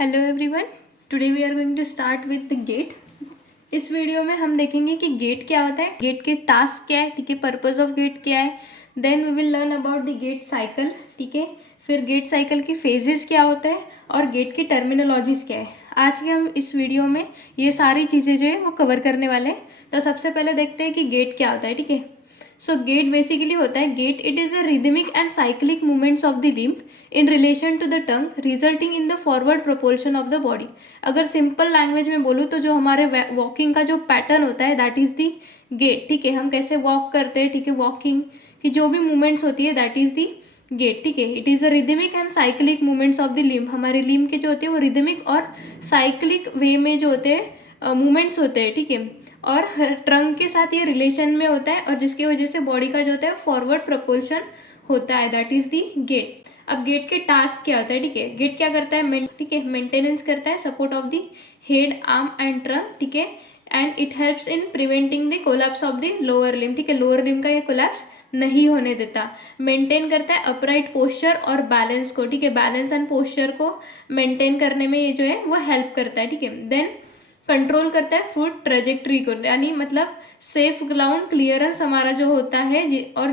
Hello everyone, today we are going to start with the gait. इस video में हम देखेंगे कि गेट क्या होता है, गेट के टास्क क्या है, ठीक है, पर्पस ऑफ गेट क्या है। Then we will learn about the gait cycle, ठीक है। फिर गेट साइकिल के फेजेस क्या होता है और गेट की टर्मिनोलॉजीज क्या है। आज के हम इस वीडियो में ये सारी चीज़ें जो है वो कवर करने वाले हैं। तो सबसे पहले देखते हैं कि गेट क्या होता है, ठीक है। सो गेट बेसिकली होता है, gait it is a rhythmic and cyclic movements of the limb in relation to the tongue resulting in the forward proportion of the body. अगर सिंपल लैंग्वेज में बोलूँ तो जो हमारे वॉकिंग का जो पैटर्न होता है दैट इज़ द गेट, ठीक है। हम कैसे वॉक करते हैं, ठीक है, वॉकिंग की जो भी मूवमेंट्स होती है दैट इज़ द गेट, ठीक है। It is a rhythmic and cyclic movements of the limb. हमारे लिम्ब के जो होते हैं वो रिदमिक और साइक्लिक वे में जो होते हैं मूवमेंट्स होते हैं, ठीक है। और ट्रंक के साथ ये रिलेशन में होता है और जिसकी वजह से बॉडी का जो होता है फॉरवर्ड प्रपोर्शन होता है, दैट इज दी गेट। अब गेट के टास्क क्या होता है, ठीक है। गेट क्या करता है, ठीक है, मेंटेनेंस करता है, support of the head, arm and trunk, ठीक है। And it helps in preventing the collapse of the lower limb, ठीक है। लोअर लिम्ब का ये कोलैप्स नहीं होने देता। मेंटेन करता है अपराइट पोस्चर और बैलेंस को, ठीक है। बैलेंस एंड पोस्चर को मेंटेन करने में ये जो है वो हेल्प करता है, ठीक है। देन कंट्रोल करता है फुट ट्रेजेक्ट्री को, यानी मतलब सेफ ग्राउंड क्लियरेंस हमारा जो होता है और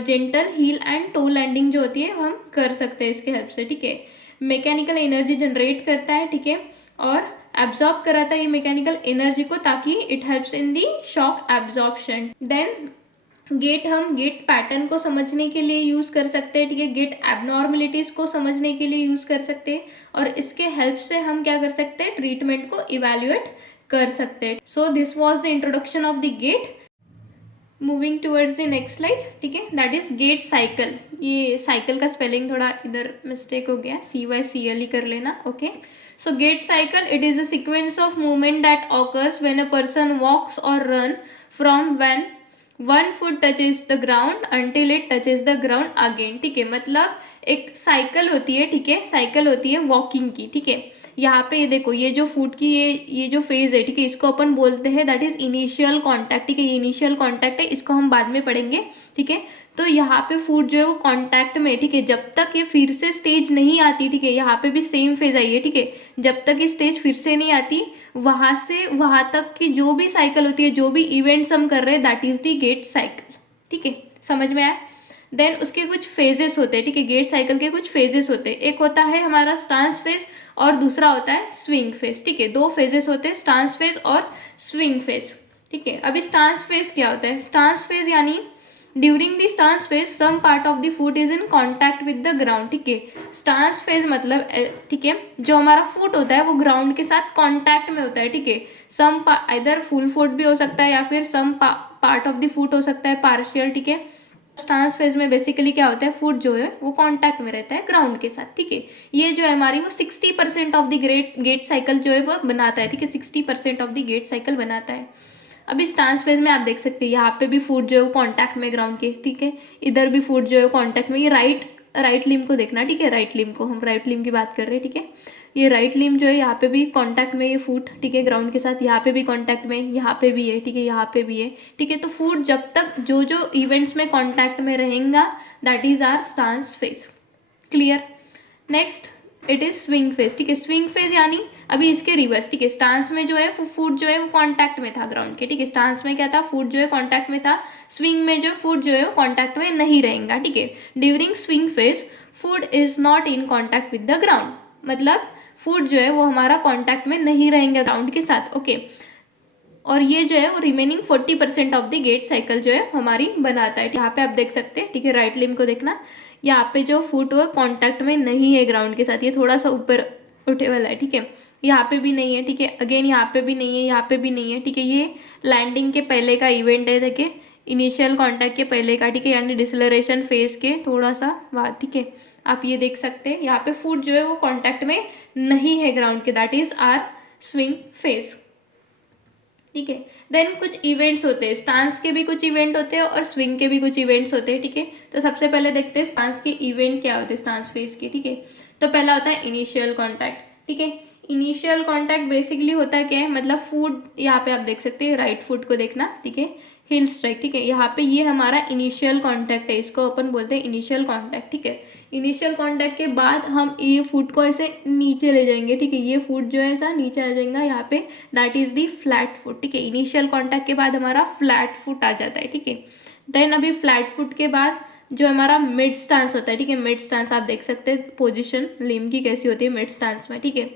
gentle heel and toe landing जो होती है हम कर सकते हैं इसके हेल्प से, ठीक है। मैकेनिकल एनर्जी जनरेट करता है, ठीक है, और एब्जॉर्ब कराता है ये मैकेनिकल एनर्जी को ताकि it helps in the shock absorption. Then gait हम गेट पैटर्न को समझने के लिए यूज़ कर सकते हैं, ठीक है। गेट एबनॉर्मलिटीज़ को समझने के लिए यूज़ कर सकते हैं और इसके हेल्प से हम क्या कर सकते हैं, ट्रीटमेंट को इवेल्युएट कर सकते हैं। So this was the introduction of the gait. Moving towards the next slide, ठीक है, दैट इज गेट साइकिल। ये साइकिल का स्पेलिंग थोड़ा इधर मिस्टेक हो गया, CYCL ही कर लेना, okay. So gait cycle it is a sequence of movement that occurs when a person walks और run from when one foot touches the ground until it touches the ground again, ठीक है। मतलब एक cycle होती है, ठीक है, cycle होती है वॉकिंग की, ठीक है। यहाँ पे ये देखो, ये जो फुट की ये जो फेज है, ठीक है, इसको अपन बोलते हैं दैट इज इनिशियल कांटेक्ट, ठीक है। ये इनिशियल कांटेक्ट है, इसको हम बाद में पढ़ेंगे, ठीक है। तो यहाँ पे फुट जो है वो कांटेक्ट में, ठीक है, जब तक ये फिर से स्टेज नहीं आती, ठीक है, यहाँ पे भी सेम फेज आई है, ठीक है। जब तक ये स्टेज फिर से नहीं आती वहां से वहां तक की जो भी साइकिल होती है, जो भी इवेंट्स हम कर रहे हैं that is the gait cycle, ठीक है। समझ में आया। देन उसके कुछ फेजेस होते हैं, ठीक है। गेट साइकिल के कुछ फेजेस होते हैं, एक होता है हमारा स्टांस फेज और दूसरा होता है स्विंग फेज, ठीक है। दो फेजेस होते हैं, स्टांस फेज और स्विंग फेज, ठीक है। अभी स्टांस फेज क्या होता है, स्टांस फेज यानी during the stance phase some part of the foot is in contact with the ground, ठीक है। स्टांस फेज मतलब, ठीक है, जो हमारा फुट होता है वो ग्राउंड के साथ कॉन्टैक्ट में होता है, ठीक है। सम इधर फुल फुट भी हो सकता है या फिर some part of the foot हो सकता है, पार्शियल, ठीक है। स्टांस फेज में बेसिकली क्या होता है, फुट जो है वो कांटेक्ट में रहता है ग्राउंड के साथ, ठीक है। ये जो है हमारी वो 60% ऑफ द गेट साइकिल जो है वो बनाता है, ठीक है। 60% ऑफ द गेट साइकिल बनाता है। अभी स्टांस फेज में आप देख सकते हैं यहाँ पे भी फुट जो है वो कांटेक्ट में ग्राउंड के, ठीक है। इधर भी फुट जो है वो कांटेक्ट में। ये राइट लिम्ब को देखना, ठीक है, राइट लिम्ब को, हम राइट लिम्ब की बात कर रहे हैं, ठीक है। ये राइट लिम्ब जो है यहाँ पे भी कांटेक्ट में, ये फुट, ठीक है, ग्राउंड के साथ। यहाँ पे भी कांटेक्ट में, यहाँ पे भी है, ठीक है, यहाँ पे भी है, ठीक है। तो फुट जब तक जो जो इवेंट्स में कांटेक्ट में रहेगा that is our stance phase, clear. Next it is swing phase, ठीक है। स्विंग फेज यानी अभी इसके रिवर्स, ठीक है। स्टांस में जो है फुट जो है वो कांटेक्ट में था ग्राउंड के, ठीक है। स्टांस में क्या था, फुट जो है कांटेक्ट में था। स्विंग में जो फुट जो है वो कांटेक्ट में नहीं रहेगा, ठीक है। During swing phase foot is not in contact with the ground, मतलब फुट जो है वो हमारा कांटेक्ट में नहीं रहेंगे ग्राउंड के साथ, ओके। और ये जो है वो remaining 40% of the gait cycle जो है हमारी बनाता है। यहाँ पे आप देख सकते हैं, ठीक है, राइट लिम्ब को देखना। यहाँ पे जो फुट वो कांटेक्ट में नहीं है ग्राउंड के साथ, ये थोड़ा सा ऊपर उठे वाला है, ठीक है। यहाँ पे भी नहीं है, ठीक है। अगेन यहाँ पे भी नहीं है, यहाँ पे भी नहीं है, ठीक है। ये लैंडिंग के पहले का इवेंट है, देखिए, इनिशियल कॉन्टैक्ट के पहले का, ठीक है, यानी डिसलरेशन फेज के थोड़ा सा बाद, ठीक है। आप ये देख सकते हैं यहाँ पे फुट जो है वो कॉन्टैक्ट में नहीं है ग्राउंड के, that is our swing phase, ठीक है। देन कुछ इवेंट्स होते हैं, स्टांस के भी कुछ इवेंट होते हैं और स्विंग के भी कुछ इवेंट्स होते हैं, ठीक है। तो सबसे पहले देखते हैं स्टांस के इवेंट क्या होते हैं, स्टांस फेज के, ठीक है। तो पहला होता है इनिशियल कांटेक्ट, ठीक है। इनिशियल कांटेक्ट बेसिकली होता है क्या है, मतलब फुट, यहाँ पे आप देख सकते हैं, राइट फुट को देखना, ठीक है। हील स्ट्राइक, ठीक है। यहाँ पे ये हमारा इनिशियल कांटेक्ट है, इसको अपन बोलते हैं इनिशियल कांटेक्ट, ठीक है। इनिशियल कांटेक्ट के बाद हम ये फुट को ऐसे नीचे ले जाएंगे, ठीक है। ये फुट जो है ऐसा नीचे आ जाएगा यहाँ पे, that is the flat foot, ठीक है। इनिशियल कांटेक्ट के बाद हमारा फ्लैट फुट आ जाता है, ठीक है। देन अभी फ्लैट फुट के बाद जो हमारा मिड स्टांस होता है, ठीक है। मिड स्टांस आप देख सकते हैं पोजिशन लिम्ब की कैसी होती है मिड स्टांस में, ठीक है।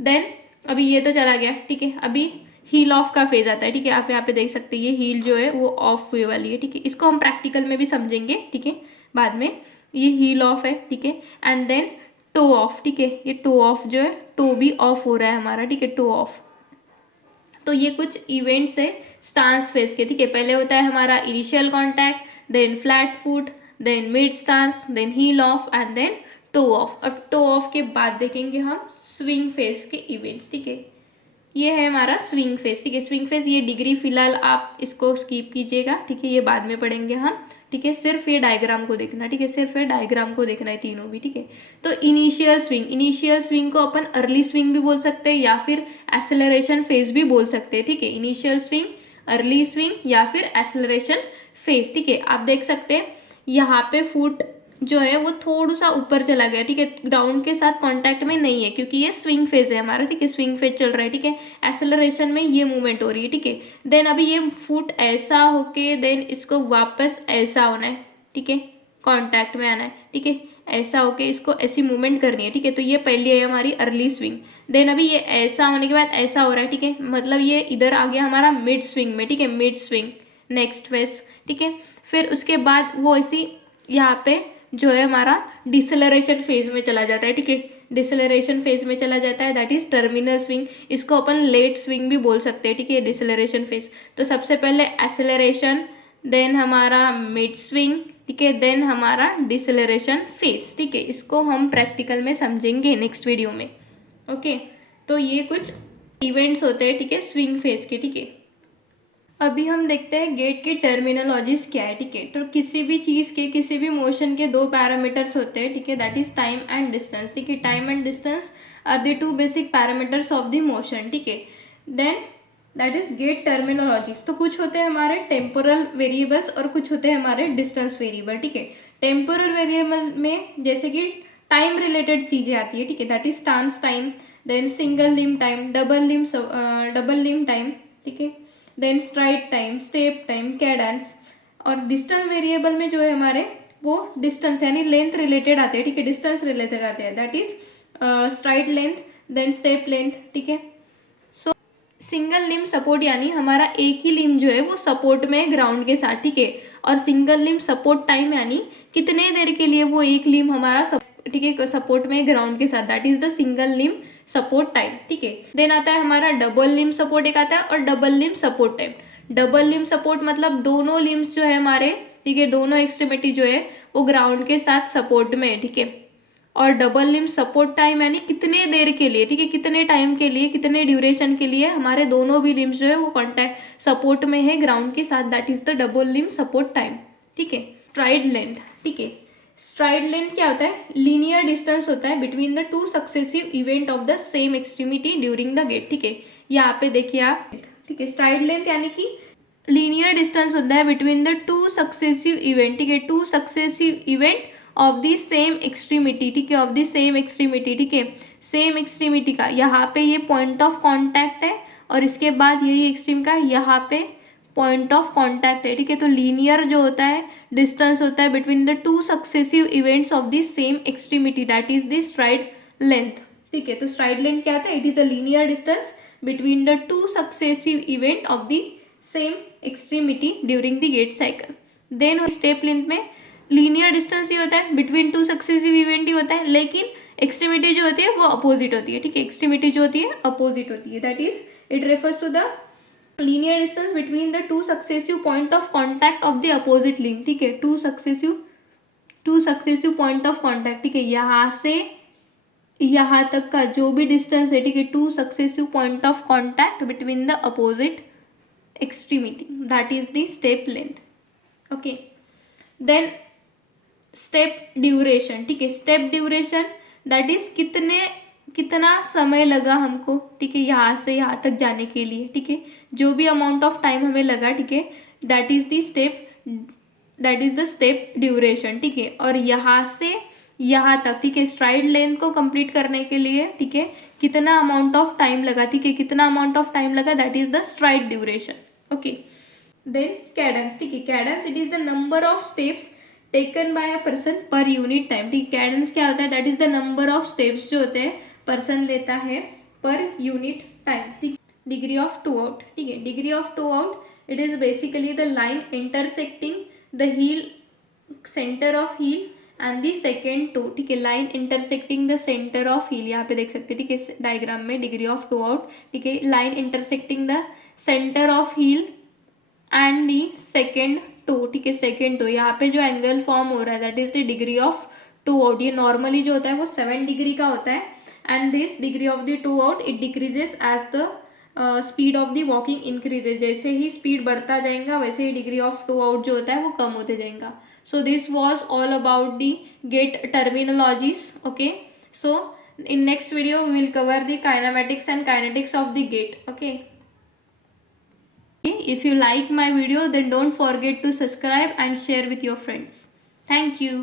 देन अभी ये तो चला गया, ठीक है। अभी हील ऑफ का फेज आता है, ठीक है। आप यहाँ पे देख सकते हैं ये हील जो है वो ऑफ हुए वाली है, ठीक है। इसको हम प्रैक्टिकल में भी समझेंगे, ठीक है, बाद में। ये हील ऑफ है, ठीक है। एंड देन टो ऑफ, ठीक है। ये टो ऑफ जो है, टो भी ऑफ हो रहा है हमारा, ठीक है, टो ऑफ। तो ये कुछ इवेंट्स है स्टांस फेज के, ठीक है। पहले होता है हमारा initial contact, then flat foot, then mid stance, then heel off and then toe off. अब टो ऑफ के बाद देखेंगे हम स्विंग फेज के इवेंट्स, ठीक है। ये है हमारा स्विंग फेज, ठीक है। स्विंग फेज ये डिग्री फिलहाल आप इसको स्किप कीजिएगा, ठीक है, ये बाद में पढ़ेंगे हम, ठीक है। सिर्फ ये डायग्राम को देखना, ठीक है, सिर्फ ये डायग्राम को देखना है तीनों भी, ठीक है। तो इनिशियल स्विंग को अपन अर्ली स्विंग भी बोल सकते हैं या फिर एक्सेलरेशन फेज भी बोल सकते हैं, ठीक है। इनिशियल स्विंग, अर्ली स्विंग या फिर एक्सेलरेशन फेज, ठीक है। आप देख सकते हैं यहाँ पे फुट जो है वो थोड़ा सा ऊपर चला गया, ठीक है, ग्राउंड के साथ कांटेक्ट में नहीं है क्योंकि ये स्विंग फेज है हमारा, ठीक है। स्विंग फेज चल रहा है, ठीक है। एक्सेलरेशन में ये मूवमेंट हो रही है, ठीक है। देन अभी ये फुट ऐसा होके देन इसको वापस ऐसा होना है, ठीक है, कांटेक्ट में आना है, ठीक है। ऐसा होके इसको ऐसी मूवमेंट करनी है, ठीक है। तो ये पहली है हमारी अर्ली स्विंग। देन अभी ये ऐसा होने के बाद ऐसा हो रहा है, ठीक है, मतलब ये इधर आ गया हमारा मिड स्विंग में, ठीक है, मिड स्विंग नेक्स्ट फेज, ठीक है। फिर उसके बाद वो ऐसी यहाँ पे जो है हमारा डिसेलरेशन फेज में चला जाता है, ठीक है। डिसेलरेशन फेज में चला जाता है, दैट इज टर्मिनल स्विंग। इसको अपन लेट स्विंग भी बोल सकते हैं, ठीक है, डिसेलरेशन फेज। तो सबसे पहले एक्सेलरेशन, देन हमारा मिड स्विंग, ठीक है, देन हमारा डिसेलरेशन फेज, ठीक है। इसको हम प्रैक्टिकल में समझेंगे नेक्स्ट वीडियो में, ओके। तो ये कुछ इवेंट्स होते हैं, ठीक है, स्विंग फेज के, ठीक है। अभी हम देखते हैं गेट की टर्मिनोलॉजीज क्या है, ठीक है। तो किसी भी चीज़ के, किसी भी मोशन के दो पैरामीटर्स होते हैं, ठीक है, that is time and distance, ठीक है। Time and distance are the two basic parameters of the motion, ठीक है। Then that is gait terminologies. तो कुछ होते हैं हमारे टेम्पोरल वेरिएबल्स और कुछ होते हैं हमारे डिस्टेंस वेरिएबल, ठीक है। टेम्पोरल वेरिएबल में जैसे कि टाइम रिलेटेड चीज़ें आती है, ठीक है, that is stance time, then single limb time, double limb time, ठीक है, then stride time, step time, cadence. और डिस्टेंस वेरिएबल में जो है हमारे वो डिस्टेंस यानी लेंथ रिलेटेड आते हैं, ठीक है, डिस्टेंस रिलेटेड आते हैं, that is stride length, then step length, ठीक है। सो सिंगल लिम सपोर्ट यानी हमारा एक ही लिम जो है वो सपोर्ट में है ग्राउंड के साथ, ठीक है। और सिंगल लिम सपोर्ट टाइम यानी कितने देर के लिए वो एक लिम हमारा, ठीक है, सपोर्ट में ग्राउंड के साथ, that is the single limb support time, ठीक है। देन आता है हमारा डबल लिम सपोर्ट, एक आता है, और double limb support time. Double limb support मतलब दोनों लिम्स जो है हमारे, ठीक है, दोनों एक्सट्रीमिटी जो है वो ग्राउंड के साथ सपोर्ट में है, ठीक है। और डबल लिम सपोर्ट टाइम यानी कितने देर के लिए, ठीक है, कितने टाइम के लिए, कितने ड्यूरेशन के लिए हमारे दोनों भी लिम्स जो है वो कॉन्टैक्ट सपोर्ट में है ग्राउंड के साथ, that is the double limb support time, ठीक है। स्ट्राइड लेंथ, ठीक है। स्ट्राइड लेंथ क्या होता है? लीनियर डिस्टेंस होता है between the two successive event of the same extremity during the gait, ठीक है। यहाँ पे देखिए आप, ठीक है, स्ट्राइड लेंथ यानी कि लीनियर डिस्टेंस होता है between the two successive event, ठीक है, two successive event of the same extremity, ठीक है, ऑफ द सेम एक्सट्रीमिटी, ठीक है, सेम एक्सट्रीमिटी का। यहाँ पे ये पॉइंट ऑफ कॉन्टैक्ट है और इसके बाद यही एक्सट्रीम का यहाँ पे पॉइंट ऑफ कॉन्टैक्ट है, ठीक है। तो लीनियर जो होता है डिस्टेंस होता है between the two successive events of the same extremity, that is the stride length, ठीक है। तो स्ट्राइड लेंथ क्या होता है? It is a linear distance between the two successive event of the same extremity during the gait cycle. Then step length में linear distance ही होता है, बिटवीन टू सक्सेसिव इवेंट ही होता है, लेकिन एक्सट्रीमिटी जो होती है वो अपोजिट होती है, ठीक है। एक्सट्रीमिटी जो होती है अपोजिट होती है, that is it refers to the linear distance between the two successive point of contact of the opposite limb, ठीक है। Two successive point of contact, ठीक है, यहाँ से यहाँ तक का जो भी डिस्टेंस है, ठीक है, two successive point of contact between the opposite extremity, that is the step length, okay. Then step duration, ठीक है, स्टेप ड्यूरेशन दैट इज कितना समय लगा हमको, ठीक है, यहाँ से यहाँ तक जाने के लिए, ठीक है, जो भी अमाउंट ऑफ टाइम हमें लगा, ठीक है, that is the step duration, ठीक है। और यहाँ से यहाँ तक, ठीक है, स्ट्राइड लेंथ को कंप्लीट करने के लिए, ठीक है, कितना अमाउंट ऑफ टाइम लगा, ठीक है, कितना अमाउंट ऑफ टाइम लगा, that is the stride duration, okay. Then cadence, ठीक है, cadence it is the number of steps taken by a person per unit time, ठीक है। कैडेंस क्या होता है, that is the number of steps जो होते हैं पर्सन लेता है पर यूनिट टाइम, ठीक। डिग्री ऑफ टू आउट, ठीक है, degree of toe out it is basically the line intersecting the heel centre of heel and the second toe, ठीक है, line intersecting the centre of heel, यहाँ पे देख सकते हैं, ठीक है, डायग्राम में डिग्री ऑफ टू आउट, ठीक है, line intersecting the centre of heel and the second toe, ठीक है, सेकेंड टू, यहाँ पे जो एंगल फॉर्म हो रहा है that is the degree of toe out. ये नॉर्मली जो होता है वो 7 डिग्री का होता है and this degree of the toe out it decreases as the speed of the walking increases, जैसे ही स्पीड बढ़ता जाएगा वैसे ही डिग्री ऑफ टू आउट जो होता है वो कम होते जाएगा। So this was all about the gait terminologies, okay. So in next video we will cover the kinematics and kinetics of the gate, okay. If you like my video then don't forget to subscribe and share with your friends. Thank you.